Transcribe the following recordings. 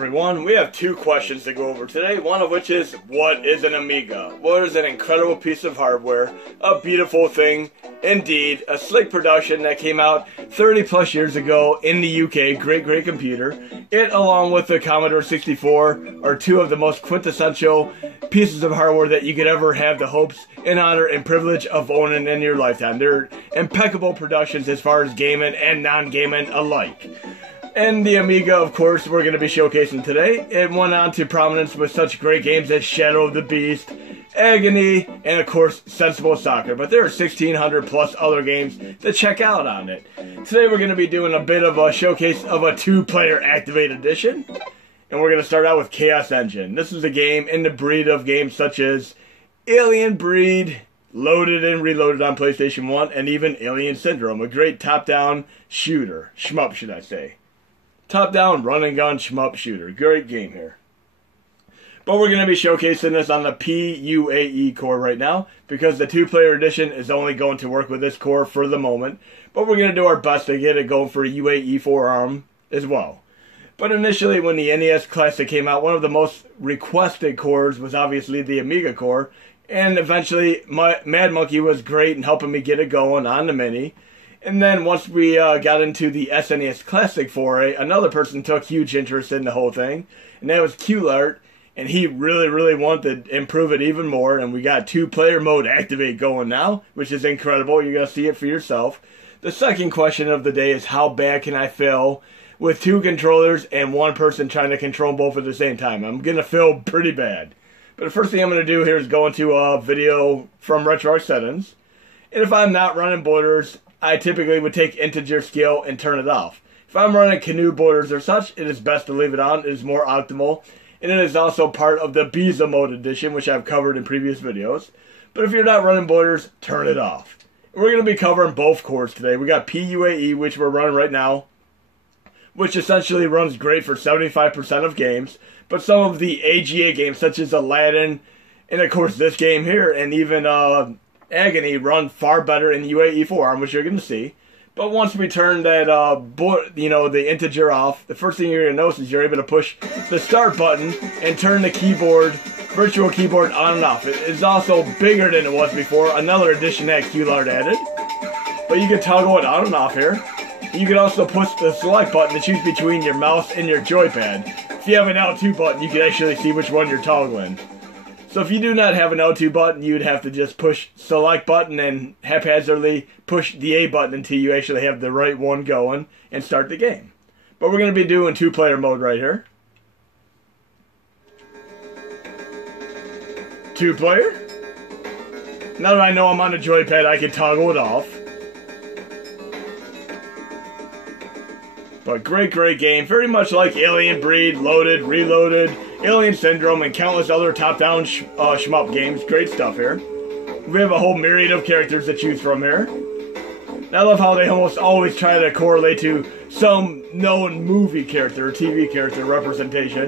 Everyone, we have two questions to go over today, one of which is, what is an Amiga? What is an incredible piece of hardware, a beautiful thing, indeed, a slick production that came out 30 plus years ago in the UK, great computer. It, along with the Commodore 64, are two of the most quintessential pieces of hardware that you could ever have the hopes and honor and privilege of owning in your lifetime. They're impeccable productions as far as gaming and non-gaming alike. And the Amiga, of course, we're going to be showcasing today. It went on to prominence with such great games as Shadow of the Beast, Agony, and of course, Sensible Soccer. But there are 1,600 plus other games to check out on it. Today we're going to be doing a bit of a showcase of a two-player Activate edition. And we're going to start out with Chaos Engine. This is a game in the breed of games such as Alien Breed, Loaded and Reloaded on PlayStation 1, and even Alien Syndrome, a great top-down shooter. Shmup, should I say. Top-down, run-and-gun, shmup shooter. Great game here. But we're going to be showcasing this on the PUAE core right now, because the two-player edition is only going to work with this core for the moment. But we're going to do our best to get it going for UAE 4ARM as well. But initially, when the NES Classic came out, one of the most requested cores was obviously the Amiga core. And eventually, madmonkey was great in helping me get it going on the Mini. And then once we got into the SNES Classic foray, another person took huge interest in the whole thing, and that was qclart, and he really wanted to improve it even more, and we got two-player mode Activate going now, which is incredible. You're going to see it for yourself. The second question of the day is, how bad can I fail with two controllers and one person trying to control both at the same time? I'm going to fail pretty bad. But the first thing I'm going to do here is go into a video from RetroArch settings, and if I'm not running borders, I typically would take integer scale and turn it off. If I'm running canoe borders or such, it is best to leave it on. It is more optimal. And it is also part of the Visa mode edition, which I've covered in previous videos. But if you're not running borders, turn it off. We're going to be covering both cores today. We got PUAE, which we're running right now, which essentially runs great for 75% of games. But some of the AGA games, such as Aladdin, and of course this game here, and even Agony, run far better in UAE 4ARM, which you're going to see. But once we turn that, the integer off, the first thing you're going to notice is you're able to push the start button and turn the keyboard, virtual keyboard, on and off. It is also bigger than it was before, another addition that qclart added. But you can toggle it on and off here. You can also push the select button to choose between your mouse and your joypad. If you have an L2 button, you can actually see which one you're toggling. So if you do not have an L2 button, you'd have to just push select button and haphazardly push the A button until you actually have the right one going and start the game. But we're going to be doing two-player mode right here. Two-player. Now that I know I'm on the joypad, I can toggle it off. But great game. Very much like Alien Breed, Loaded, Reloaded, Alien Syndrome, and countless other top-down shmup games. Great stuff here. We have a whole myriad of characters to choose from here. And I love how they almost always try to correlate to some known movie character or TV character representation.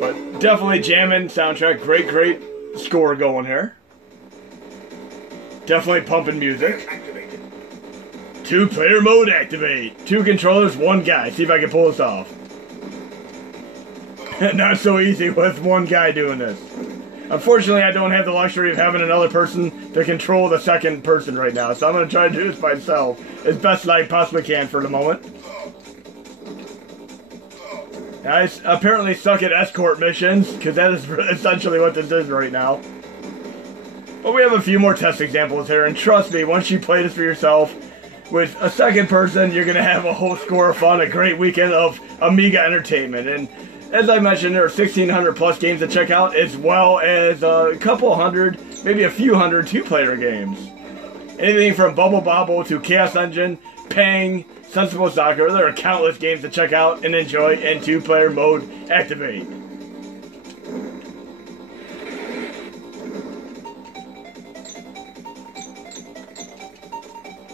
But definitely jamming soundtrack. Great score going here. Definitely pumping music. Two-player mode Activate. Two controllers, one guy. See if I can pull this off. Not so easy with one guy doing this. Unfortunately, I don't have the luxury of having another person to control the second person right now, so I'm going to try to do this myself as best I possibly can for the moment. I apparently suck at escort missions, because that is essentially what this is right now. But we have a few more test examples here, and trust me, once you play this for yourself, with a second person, you're going to have a whole score of fun, a great weekend of Amiga entertainment. And as I mentioned, there are 1,600 plus games to check out, as well as a couple hundred, maybe a few hundred two-player games. Anything from Bubble Bobble to Chaos Engine, Pang, Sensible Soccer, there are countless games to check out and enjoy in two-player mode Activate.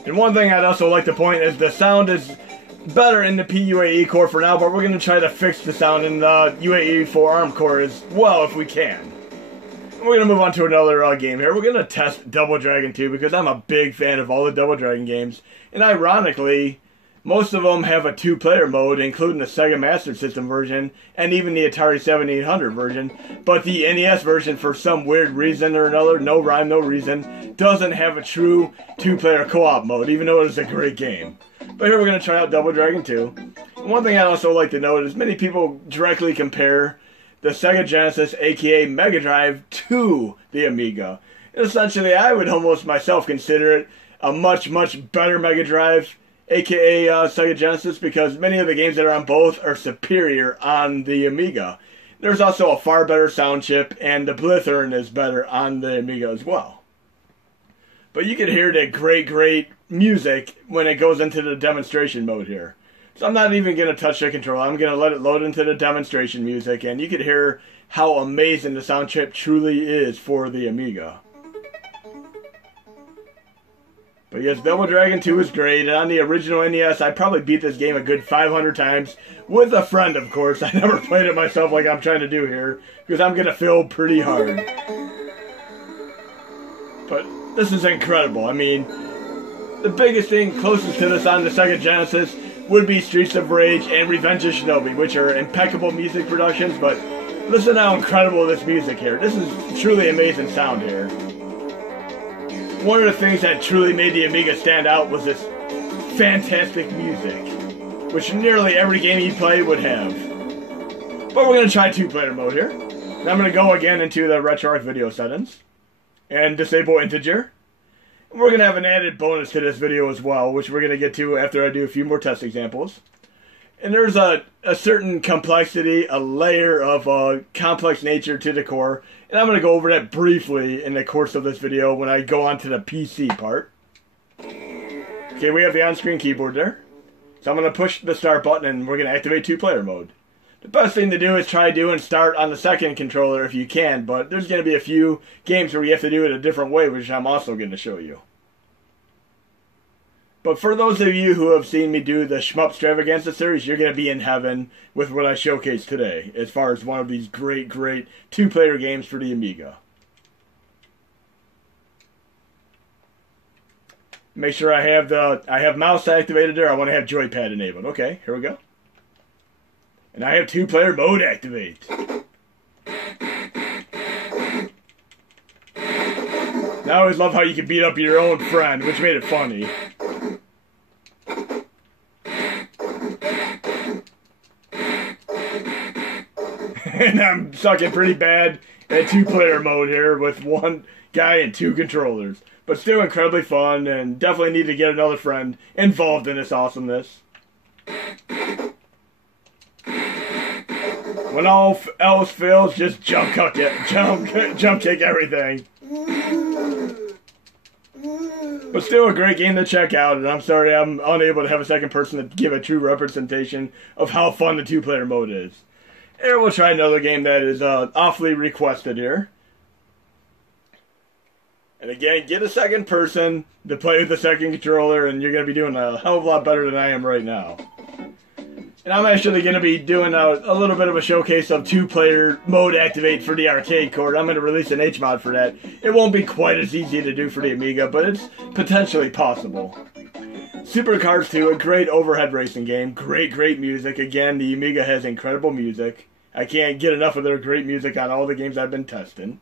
And one thing I'd also like to point is the sound is better in the PUAE core for now, but we're going to try to fix the sound in the UAE 4ARM core as well if we can. And we're going to move on to another game here. We're going to test Double Dragon 2 because I'm a big fan of all the Double Dragon games. And ironically, Most of them have a two-player mode, including the Sega Master System version and even the Atari 7800 version, but the NES version, for some weird reason or another, no rhyme, no reason, doesn't have a true two-player co-op mode, even though it is a great game. But here we're going to try out Double Dragon 2. And one thing I'd also like to note is many people directly compare the Sega Genesis, aka Mega Drive, to the Amiga. And essentially, I would almost myself consider it a much, much better Mega Drive, aka Sega Genesis, because many of the games that are on both are superior on the Amiga. There's also a far better sound chip, and the Blithern is better on the Amiga as well. But you can hear the great, great music when it goes into the demonstration mode here. So I'm not even going to touch the controller. I'm going to let it load into the demonstration music, and you can hear how amazing the sound chip truly is for the Amiga. But yes, Double Dragon 2 is great, and on the original NES, I probably beat this game a good 500 times, with a friend, of course. I never played it myself like I'm trying to do here, because I'm going to fail pretty hard. But this is incredible. I mean, the biggest thing closest to this on the Sega Genesis would be Streets of Rage and Revenge of Shinobi, which are impeccable music productions, but listen how incredible this music here. This is truly amazing sound here. One of the things that truly made the Amiga stand out was this fantastic music, which nearly every game you play would have. But we're going to try two-player mode here. And I'm going to go again into the RetroArch video settings and disable integer. And we're going to have an added bonus to this video as well, which we're going to get to after I do a few more test examples. And there's a certain complexity, a layer of complex nature to the core. And I'm going to go over that briefly in the course of this video when I go on to the PC part. Okay, we have the on-screen keyboard there. So I'm going to push the start button and we're going to activate two-player mode. The best thing to do is try doing start on the second controller if you can, but there's going to be a few games where you have to do it a different way, which I'm also going to show you. But for those of you who have seen me do the Shmup Extravaganza series, you're going to be in heaven with what I showcased today, as far as one of these great, great two-player games for the Amiga. Make sure I have mouse activated there. I want to have joypad enabled. Okay, here we go. And I have two-player mode activate. Now I always love how you can beat up your own friend, which made it funny. And I'm sucking pretty bad at two-player mode here with one guy and two controllers. But still incredibly fun, and definitely need to get another friend involved in this awesomeness. When all else fails, just jump kick everything. But still a great game to check out, and I'm sorry I'm unable to have a second person to give a true representation of how fun the two-player mode is. And we'll try another game that is awfully requested here. And again, get a second person to play with the second controller, and you're going to be doing a hell of a lot better than I am right now. And I'm actually going to be doing a little bit of a showcase of two-player mode activate for the arcade cord. I'm going to release an HMod for that. It won't be quite as easy to do for the Amiga, but it's potentially possible. Supercars 2, a great overhead racing game. Great, great music. Again, the Amiga has incredible music. I can't get enough of their great music on all the games I've been testing.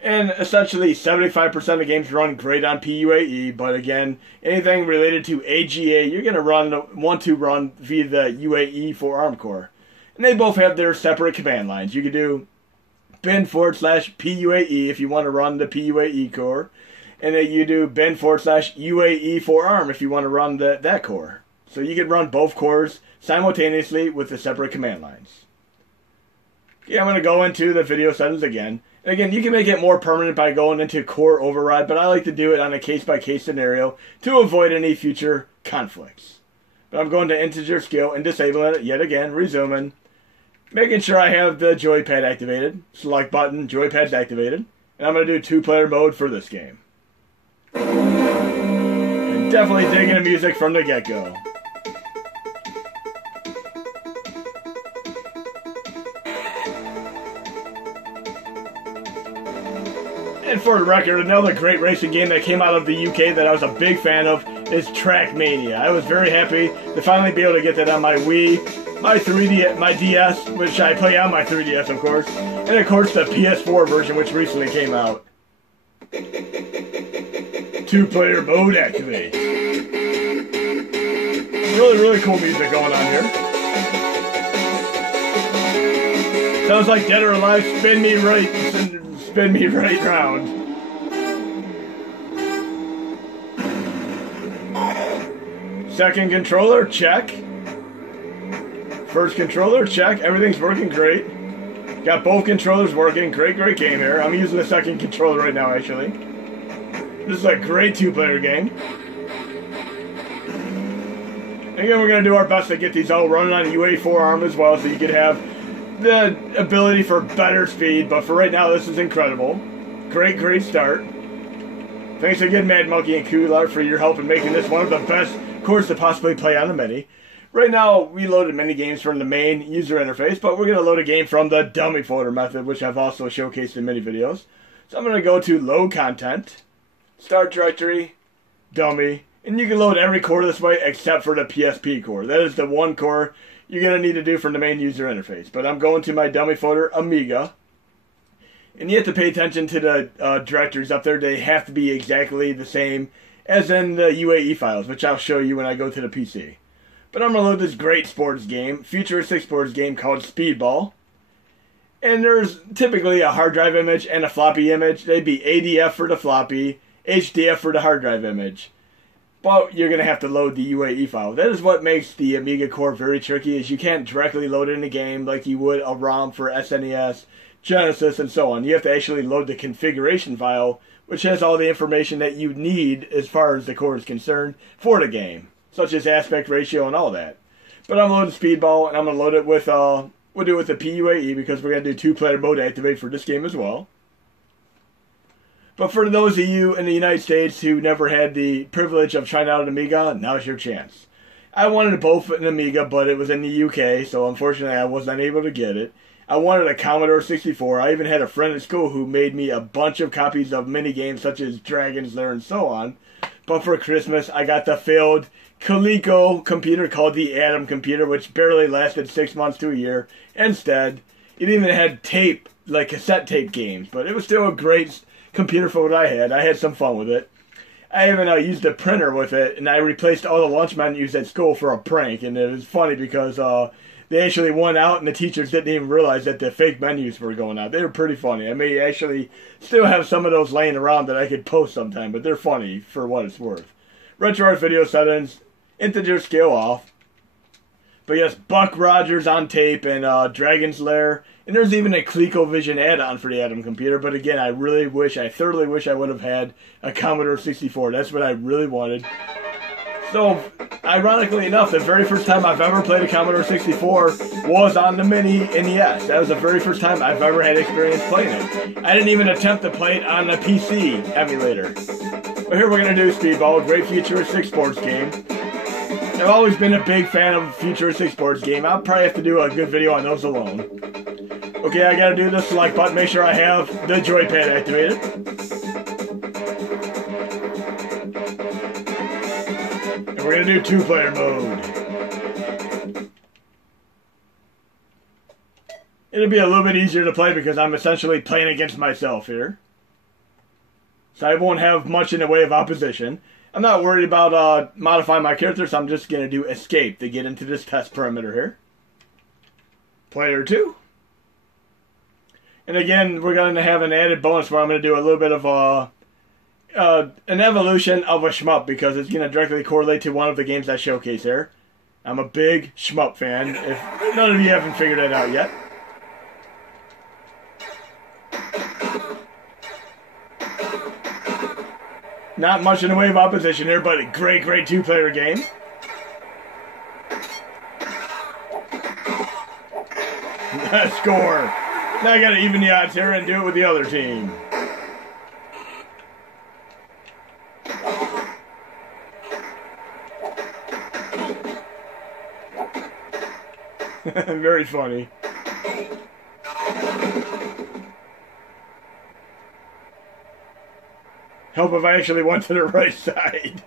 And essentially, 75% of games run great on PUAE, but again, anything related to AGA, you're going to want to run via the UAE for ARM core. And they both have their separate command lines. You can do bin/PUAE if you want to run the PUAE core, and then you do bin/UAE for ARM if you want to run that core. So you can run both cores simultaneously with the separate command lines. Okay, I'm going to go into the video settings again. And again, you can make it more permanent by going into core override, but I like to do it on a case-by-case scenario to avoid any future conflicts. But I'm going to integer scale and disabling it yet again, resuming, making sure I have the joypad activated, select button, joypad's activated, and I'm going to do two-player mode for this game. And definitely digging the music from the get-go. And for the record, another great racing game that came out of the UK that I was a big fan of is Trackmania. I was very happy to finally be able to get that on my Wii, my 3D, my DS, which I play on my 3DS, of course, and of course the PS4 version, which recently came out. Two-player mode activate. Really cool music going on here. Sounds like Dead or Alive, spin me right round. Second controller, check. First controller, check. Everything's working great. Got both controllers working. Great game here. I'm using the second controller right now, actually. This is a great two-player game. Again, we're going to do our best to get these all running on a UA4 ARM as well, so you could have the ability for better speed. But for right now, this is incredible. Great start. Thanks again, madmonkey and qclart, for your help in making this one of the best cores to possibly play on the Mini. Right now, we loaded many games from the main user interface, but we're going to load a game from the dummy folder method, which I've also showcased in many videos. So I'm going to go to Load Content, Start Directory, Dummy, and you can load every core this way except for the PSP core. That is the one core you're going to need to do from the main user interface. But I'm going to my dummy folder, Amiga. And you have to pay attention to the directories up there. They have to be exactly the same as in the UAE files, which I'll show you when I go to the PC. But I'm going to load this great sports game, futuristic sports game called Speedball. And there's typically a hard drive image and a floppy image. They'd be ADF for the floppy, HDF for the hard drive image. But you're going to have to load the UAE file. That is what makes the Amiga core very tricky, is you can't directly load it in a game like you would a ROM for SNES, Genesis, and so on. You have to actually load the configuration file, which has all the information that you need as far as the core is concerned for the game, such as aspect ratio and all that. But I'm loading Speedball, and I'm going to load it with, we'll do it with the PUAE because we're going to do two-player mode activate for this game as well. But for those of you in the United States who never had the privilege of trying out an Amiga, now's your chance. I wanted both an Amiga, but it was in the UK, so unfortunately I was not able to get it. I wanted a Commodore 64. I even had a friend at school who made me a bunch of copies of minigames such as Dragon's Lair and so on. But for Christmas, I got the failed Coleco computer called the Atom computer, which barely lasted 6 months to a year. Instead, it even had tape, like cassette tape games, but it was still a great computer for what I had. I had some fun with it. I even used a printer with it, and I replaced all the lunch menus at school for a prank, and it was funny because they actually went out and the teachers didn't even realize that the fake menus were going out. They were pretty funny. I may actually still have some of those laying around that I could post sometime, but they're funny for what it's worth. RetroArch video settings, integer scale off. But yes, Buck Rogers on tape and Dragon's Lair. And there's even a ColecoVision add-on for the Atom computer. But again, I thoroughly wish I would have had a Commodore 64. That's what I really wanted. So, ironically enough, the very first time I've ever played a Commodore 64 was on the Mini NES. That was the very first time I've ever had experience playing it. I didn't even attempt to play it on the PC emulator. But here we're going to do Speedball, a great futuristic sports game. I've always been a big fan of futuristic sports game. I'll probably have to do a good video on those alone. Okay, I got to do the select button, make sure I have the joypad activated. And we're going to do two-player mode. It'll be a little bit easier to play because I'm essentially playing against myself here. So I won't have much in the way of opposition. I'm not worried about modifying my character, so I'm just going to do escape to get into this test perimeter here. Player 2. And again, we're going to have an added bonus where I'm going to do a little bit of an evolution of a shmup because it's going to directly correlate to one of the games I showcase here. I'm a big shmup fan, if none of you haven't figured that out yet. Not much in the way of opposition here, but a great two-player game. Score! Now I gotta even the odds here and do it with the other team. Very funny. Help if I actually went to the right side.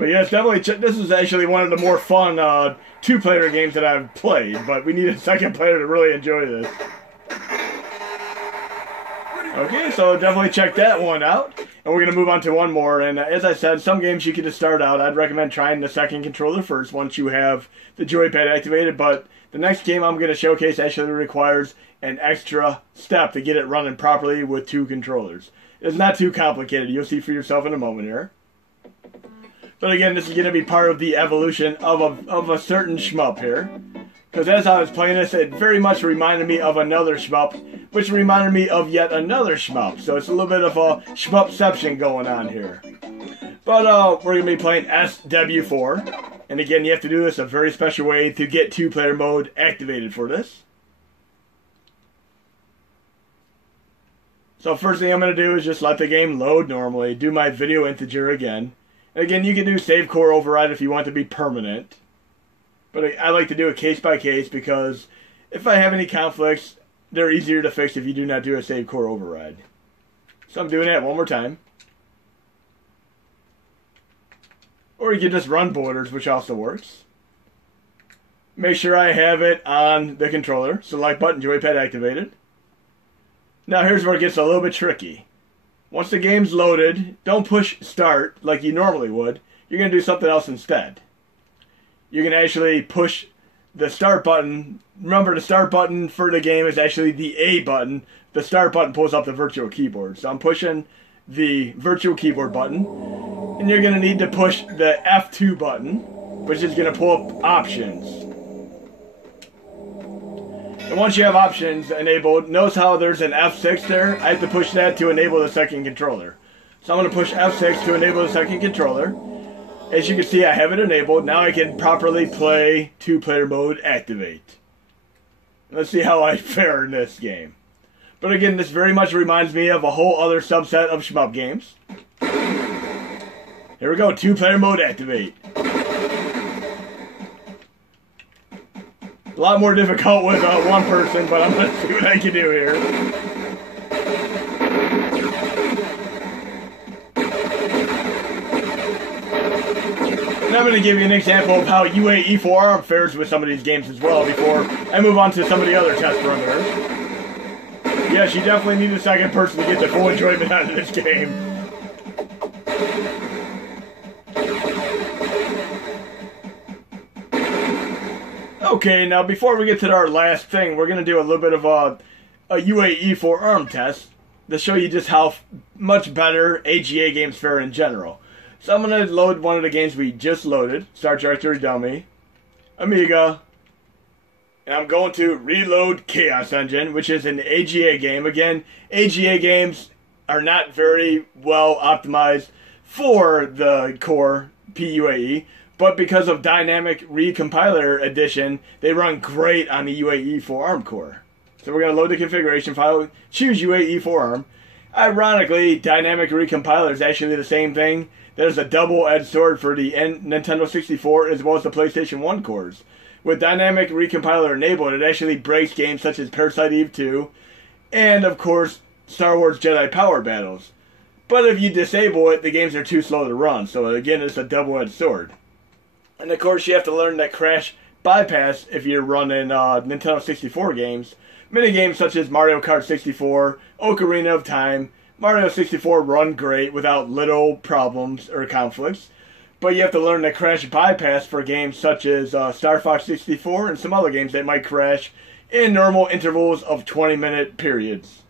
But yes, definitely, this is actually one of the more fun two-player games that I've played, but we need a second player to really enjoy this. Okay, so definitely check that one out. And we're going to move on to one more. And as I said, some games you can just start out. I'd recommend trying the second controller first once you have the joypad activated. But the next game I'm going to showcase actually requires an extra step to get it running properly with two controllers. It's not too complicated. You'll see for yourself in a moment here. But again, this is going to be part of the evolution of a certain shmup here. Because as I was playing this, it very much reminded me of another shmup, which reminded me of yet another shmup. So it's a little bit of a shmupception going on here. But we're going to be playing SW4. And again, you have to do this a very special way to get two-player mode activated for this. So first thing I'm going to do is just let the game load normally. Do my video integer again. And again, you can do save core override if you want to be permanent. But I like to do it case by case because if I have any conflicts, they're easier to fix if you do not do a save core override. So I'm doing that one more time. Or you can just run borders, which also works. Make sure I have it on the controller. Select button, joypad activated. Now here's where it gets a little bit tricky. Once the game's loaded, don't push start like you normally would. You're going to do something else instead. You can actually push the start button. Remember, the start button for the game is actually the A button. The start button pulls up the virtual keyboard. So I'm pushing the virtual keyboard button. And you're going to need to push the F2 button, which is going to pull up options. And once you have options enabled, notice how there's an F6 there? I have to push that to enable the second controller. So I'm going to push F6 to enable the second controller. As you can see, I have it enabled. Now I can properly play two-player mode activate. Let's see how I fare in this game. But again, this very much reminds me of a whole other subset of shmup games. Here we go, two-player mode activate. A lot more difficult with one person, but I'm going to see what I can do here. And I'm going to give you an example of how UAE for ARM fares with some of these games as well before I move on to some of the other test parameters. Yes, you definitely need a second person to get the full enjoyment out of this game. Okay, now before we get to our last thing, we're going to do a little bit of a UAE for ARM test to show you just how much better AGA games fare in general. So I'm going to load one of the games we just loaded, Start Directory Dummy, Amiga, and I'm going to reload Chaos Engine, which is an AGA game. Again, AGA games are not very well optimized for the core PUAE, but because of Dynamic Recompiler Edition, they run great on the UAE for ARM core. So we're going to load the configuration file, choose UAE for ARM. Ironically, Dynamic Recompiler is actually the same thing. There's a double-edged sword for the Nintendo 64 as well as the PlayStation 1 cores. With Dynamic Recompiler enabled, it actually breaks games such as Parasite Eve 2 and, of course, Star Wars Jedi Power Battles. But if you disable it, the games are too slow to run. So again, it's a double-edged sword. And of course, you have to learn that crash bypass if you're running Nintendo 64 games. Many games such as Mario Kart 64, Ocarina of Time, Mario 64 run great without little problems or conflicts. But you have to learn the crash bypass for games such as Star Fox 64 and some other games that might crash in normal intervals of 20-minute periods.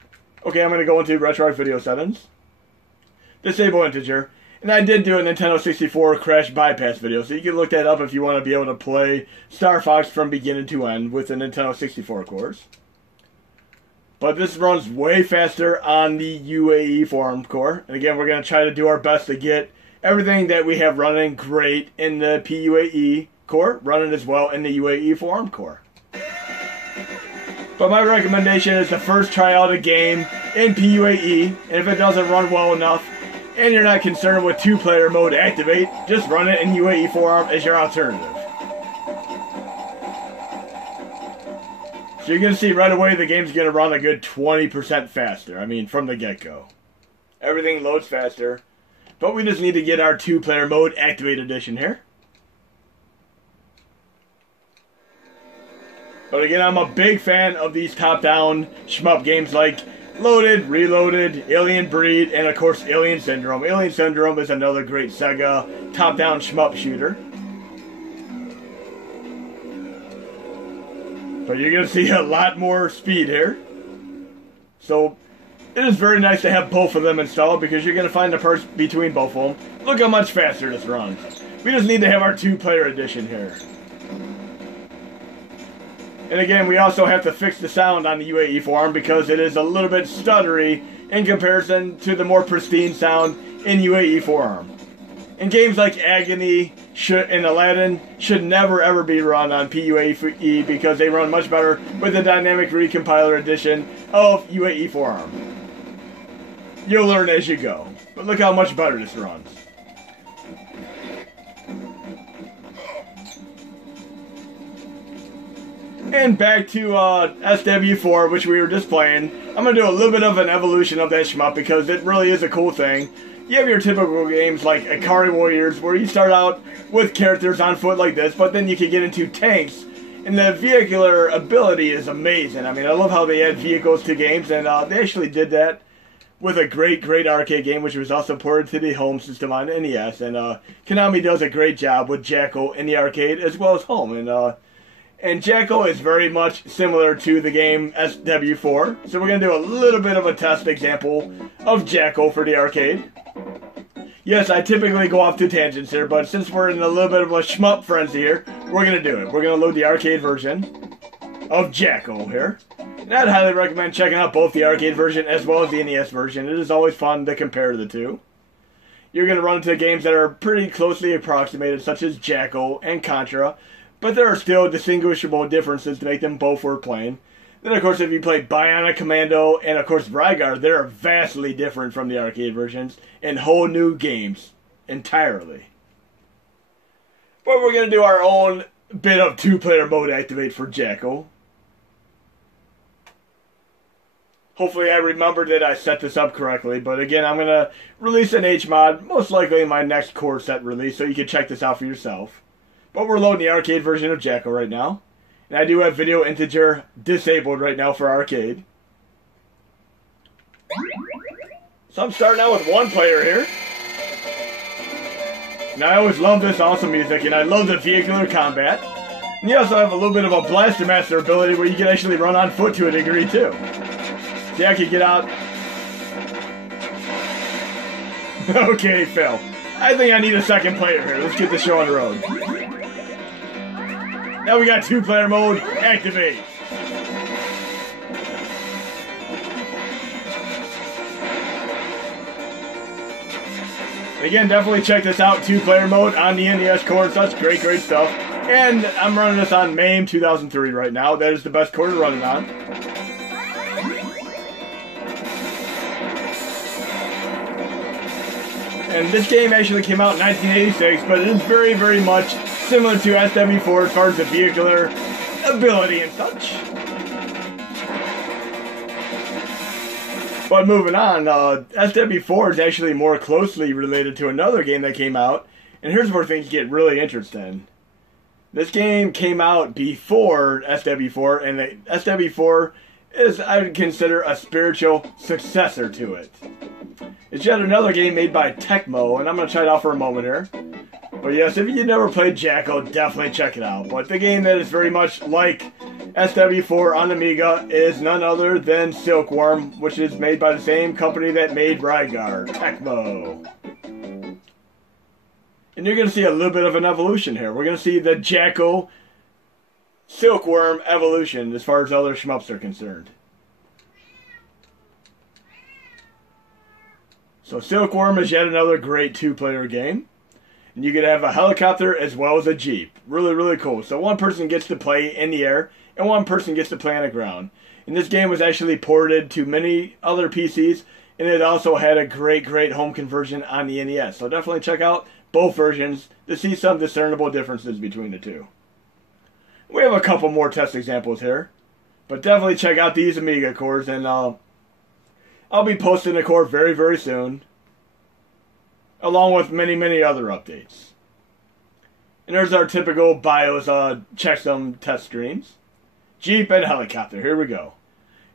Okay, I'm going to go into RetroArch video settings. Disable integer. And I did do a Nintendo 64 crash bypass video, so you can look that up if you want to be able to play Star Fox from beginning to end with the Nintendo 64 cores. But this runs way faster on the UAE for ARM core. And again, we're going to try to do our best to get everything that we have running great in the PUAE core, running as well in the UAE for ARM core. But my recommendation is to first try out a game in PUAE, and if it doesn't run well enough, and you're not concerned with two-player mode activate, just run it in UAE for ARM as your alternative. So you're going to see right away the game's going to run a good 20% faster. I mean, from the get-go. Everything loads faster. But we just need to get our 2-player mode Activate Edition here. But again, I'm a big fan of these top-down shmup games like Loaded, Reloaded, Alien Breed, and of course Alien Syndrome. Alien Syndrome is another great Sega top-down shmup shooter. But you're going to see a lot more speed here. So it is very nice to have both of them installed because you're going to find the parts between both of them. Look how much faster this runs. We just need to have our 2-player edition here. And again, we also have to fix the sound on the UAE forum because it is a little bit stuttery in comparison to the more pristine sound in UAE forum. And games like Agony and Aladdin should never ever be run on PUAE because they run much better with the dynamic recompiler edition of UAE forum. You'll learn as you go. But look how much better this runs. And back to SW4, which we were just playing. I'm going to do a little bit of an evolution of that shmup because it really is a cool thing. You have your typical games like Ikari Warriors where you start out with characters on foot like this, but then you can get into tanks. And the vehicular ability is amazing. I mean, I love how they add vehicles to games, and they actually did that with a great arcade game, which was also ported to the home system on NES. And Konami does a great job with Jackal in the arcade as well as home. And Jackal is very much similar to the game SW4. So we're going to do a little bit of a test example of Jackal for the arcade. Yes, I typically go off to tangents here, but since we're in a little bit of a shmup frenzy here, we're going to do it. We're going to load the arcade version of Jackal here. And I'd highly recommend checking out both the arcade version as well as the NES version. It is always fun to compare the two. You're going to run into games that are pretty closely approximated, such as Jackal and Contra. But there are still distinguishable differences to make them both worth playing. Then, of course, if you play Bionic Commando and, of course, Rygar, they're vastly different from the arcade versions and whole new games entirely. But we're going to do our own bit of 2-player mode Activate for Jackal. Hopefully I remembered that I set this up correctly, but again, I'm going to release an HMod, most likely in my next core set release, so you can check this out for yourself. But we're loading the arcade version of Jackal right now. And I do have video integer disabled right now for arcade. So I'm starting out with 1 player here. And I always love this awesome music, and I love the vehicular combat. And you also have a little bit of a Blaster Master ability where you can actually run on foot to a degree too. See, I can get out. Okay, Phil. I think I need a second player here. Let's get the show on the road. Now we got 2-player mode, Activate. Again, definitely check this out, 2-player mode on the NES core. Such great stuff. And I'm running this on MAME 2003 right now. That is the best core to run it on. And this game actually came out in 1986, but it is very much similar to SW4 as far as the vehicular ability and such. But moving on, SW4 is actually more closely related to another game that came out, and here's where things get really interesting. This game came out before SW4, and the SW4 is, I would consider, a spiritual successor to it. It's yet another game made by Tecmo, and I'm going to try it out for a moment here. But yes, if you never played Jackal, definitely check it out. But the game that is very much like SW4 on Amiga is none other than Silkworm, which is made by the same company that made Rygar, Tecmo. And you're going to see a little bit of an evolution here. We're going to see the Jackal Silkworm evolution as far as other shmups are concerned. So Silkworm is yet another great 2-player game. And you can have a helicopter as well as a jeep. Really cool. So one person gets to play in the air and one person gets to play on the ground. And this game was actually ported to many other PCs, and it also had a great home conversion on the NES. So definitely check out both versions to see some discernible differences between the two. We have a couple more test examples here. But definitely check out these Amiga cores, and I'll be posting a core very soon. along with many, many other updates. And there's our typical BIOS checksum test screens. Jeep and helicopter, here we go.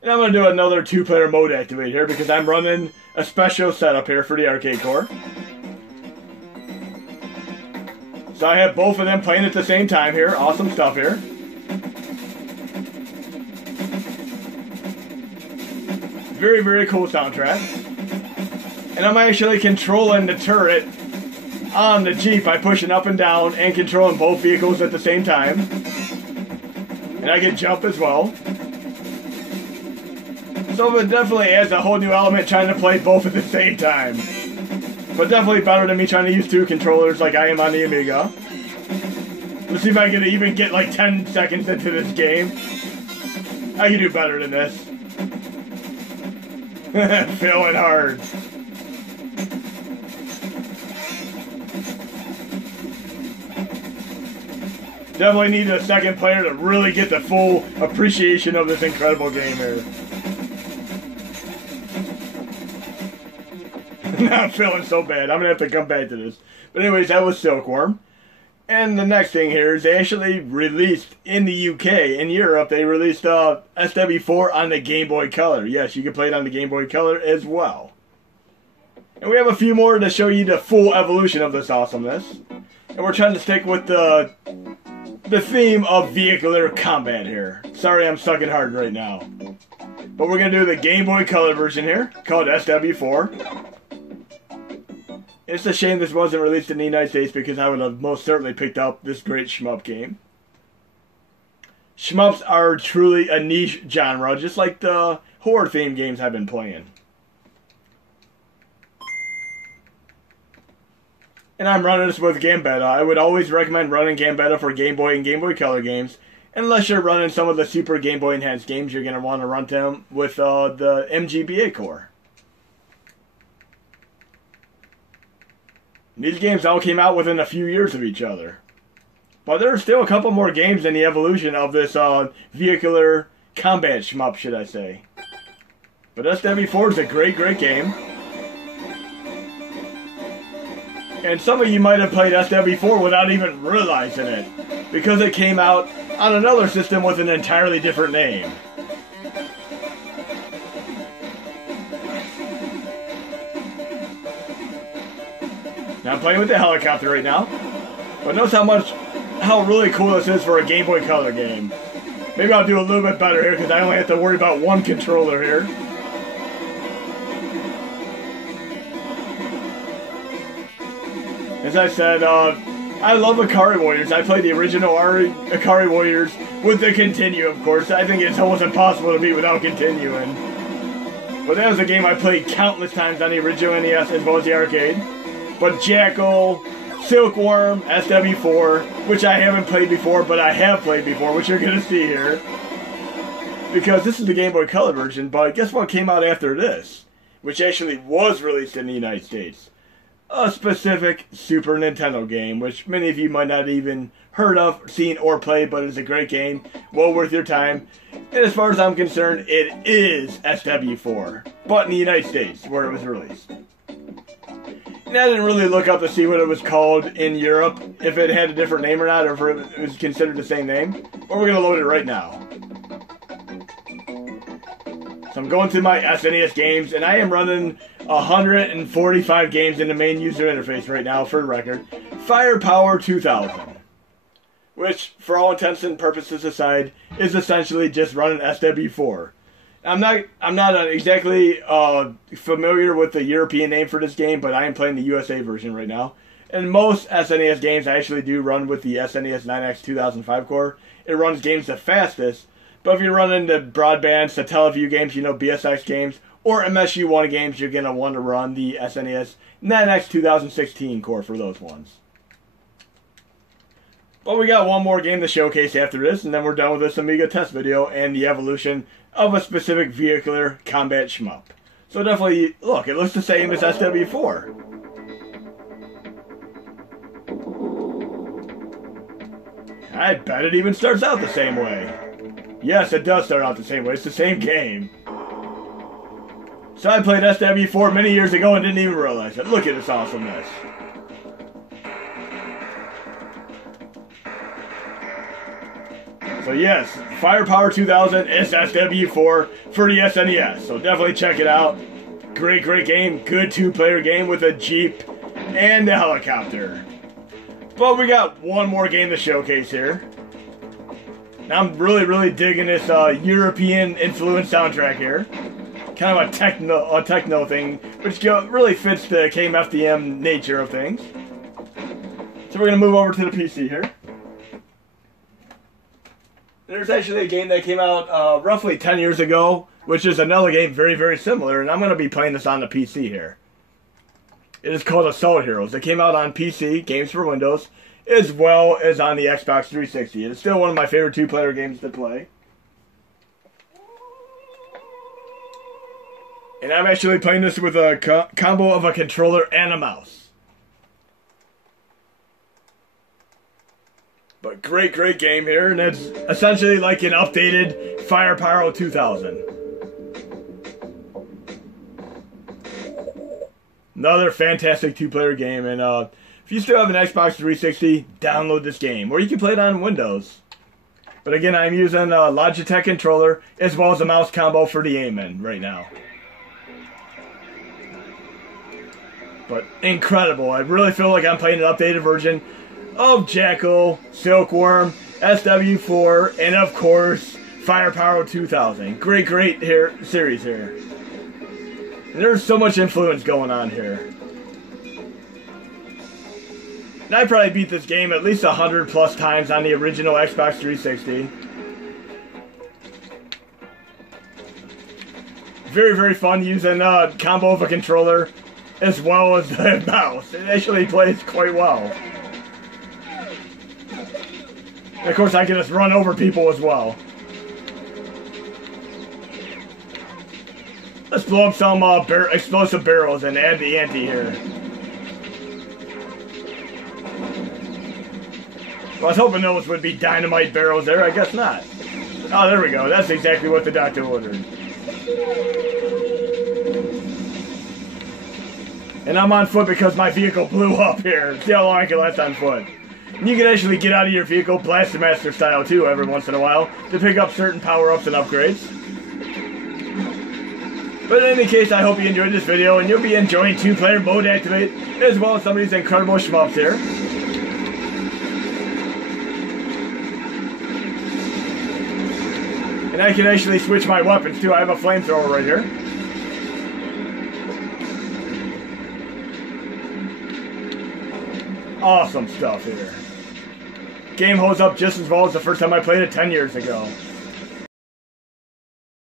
And I'm going to do another 2-player mode activate here because I'm running a special setup here for the arcade core. So I have both of them playing at the same time here. Awesome stuff here. Very, very cool soundtrack. And I'm actually controlling the turret on the Jeep by pushing up and down and controlling both vehicles at the same time. And I can jump as well. So it definitely adds a whole new element trying to play both at the same time. But definitely better than me trying to use 2 controllers like I am on the Amiga. Let's see if I can even get like 10 seconds into this game. I can do better than this. Feeling hard. Definitely need a second player to really get the full appreciation of this incredible game here. I'm feeling so bad. I'm going to have to come back to this. But anyways, that was Silkworm. And the next thing here is they actually released in the UK, in Europe, they released SW4 on the Game Boy Color. Yes, you can play it on the Game Boy Color as well. And we have a few more to show you the full evolution of this awesomeness. And we're trying to stick with the theme of vehicular combat here. Sorry, I'm sucking hard right now. But we're going to do the Game Boy Color version here, called SW4. It's a shame this wasn't released in the United States because I would have most certainly picked up this great shmup game. Shmups are truly a niche genre, just like the horror-themed games I've been playing. And I'm running this with Gambetta. I would always recommend running Gambetta for Game Boy and Game Boy Color games. Unless you're running some of the Super Game Boy Enhanced games, you're going to want to run them with the MGBA core. These games all came out within a few years of each other. But there are still a couple more games in the evolution of this vehicular combat shmup, should I say. But SW4 is a great, great game. And some of you might have played SW4 without even realizing it, because it came out on another system with an entirely different name. Now I'm playing with the helicopter right now, but notice how really cool this is for a Game Boy Color game. Maybe I'll do a little bit better here because I only have to worry about one controller here. As I said, I love Ikari Warriors. I played the original Ikari Warriors with the Continue, of course. I think it's almost impossible to beat without continuing. But that was a game I played countless times on the original NES as well as the arcade. But Jackal, Silkworm, SW4, which I haven't played before, but I have played before, which you're going to see here. Because this is the Game Boy Color version, but guess what came out after this? Which actually was released in the United States. A specific Super Nintendo game, which many of you might not even heard of, seen, or played, but it's a great game, well worth your time. And as far as I'm concerned, it is SW4, but in the United States, where it was released. And I didn't really look up to see what it was called in Europe, if it had a different name or not, or if it was considered the same name. But we're going to load it right now. So I'm going through my SNES games, and I am running 145 games in the main user interface right now, for the record. Firepower 2000. Which, for all intents and purposes aside, is essentially just running SW4. I'm not exactly familiar with the European name for this game, but I am playing the USA version right now. And most SNES games I actually do run with the SNES 9X 2005 core. It runs games the fastest, but if you're running the broadband, Satellaview games, BSX games, or MSU1 games, you're going to want to run the SNES 9X 2016 core for those ones. But we got one more game to showcase after this, and then we're done with this Amiga test video and the evolution of a specific vehicular combat shmup. So definitely, look, it looks the same as SW4. I bet it even starts out the same way. Yes, it does start out the same way. It's the same game. So I played SW4 many years ago and didn't even realize it. Look at this awesomeness. So yes, Firepower 2000 is SW4 for the SNES. So definitely check it out. Great, great game. Good two-player game with a Jeep and a helicopter. But we got one more game to showcase here. Now I'm really digging this European influenced soundtrack here. Kind of a techno thing, which really fits the KMFDM nature of things. So we're gonna move over to the PC here. There's actually a game that came out roughly 10 years ago, which is another game very similar, and I'm gonna be playing this on the PC here. It is called Assault Heroes. It came out on PC, games for Windows, as well as on the Xbox 360. It is still one of my favorite two-player games to play. And I'm actually playing this with a combo of a controller and a mouse. But great game here, and it's essentially like an updated Firepower 2000. Another fantastic two-player game, and if you still have an Xbox 360, download this game, or you can play it on Windows. But again, I'm using a Logitech controller as well as a mouse combo for the aim-in right now. But incredible. I really feel like I'm playing an updated version of Jackal, Silkworm, SW4, and of course, Firepower 2000. Great series here. And there's so much influence going on here. And I probably beat this game at least 100+ times on the original Xbox 360. Very fun using a combo of a controller as well as the mouse. It actually plays quite well. And of course, I can just run over people as well. Let's blow up some explosive barrels and add the ante here. Well, I was hoping those would be dynamite barrels there. I guess not. Oh, there we go. That's exactly what the doctor ordered. And I'm on foot because my vehicle blew up here. See how long I can last on foot. And you can actually get out of your vehicle Blaster Master style too every once in a while to pick up certain power-ups and upgrades. But in any case, I hope you enjoyed this video and you'll be enjoying two-player mode activate as well as some of these incredible shmups here. And I can actually switch my weapons too. I have a flamethrower right here. Awesome stuff here. Game holds up just as well as the first time I played it 10 years ago.